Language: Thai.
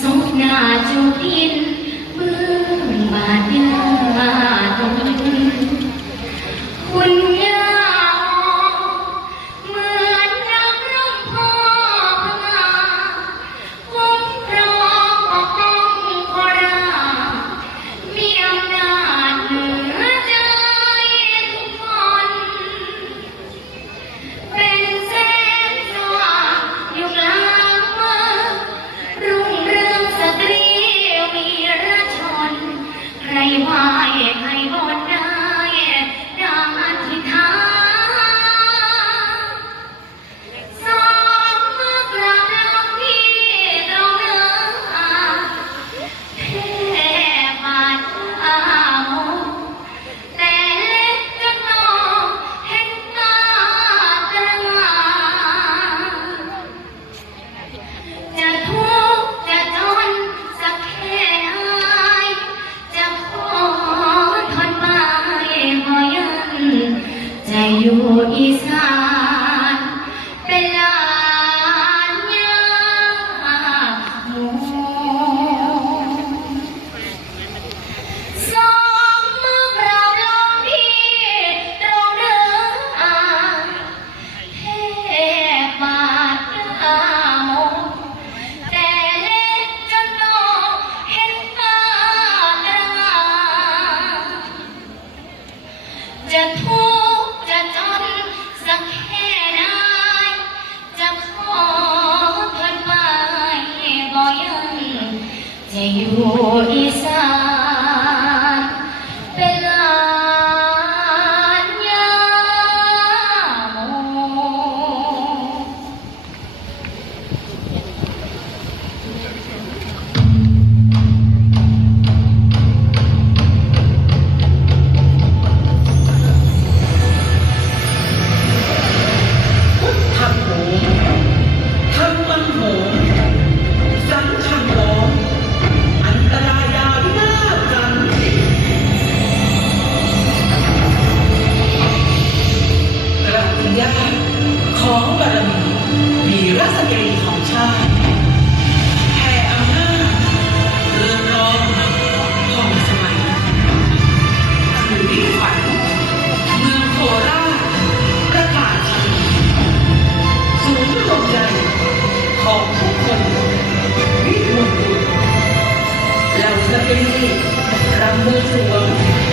สุขนาจุดินมือบาดยาตรงคุณ नैवा 我一层 Senhor e Santo. สตรีของชาติแผ่อำนาเรืองรองของสมัยคือฝันเมืองโคราชปรกาศศูนย์รวมใจของทุกคนวิมลบุญล่าสตรีรำเมืองหลวง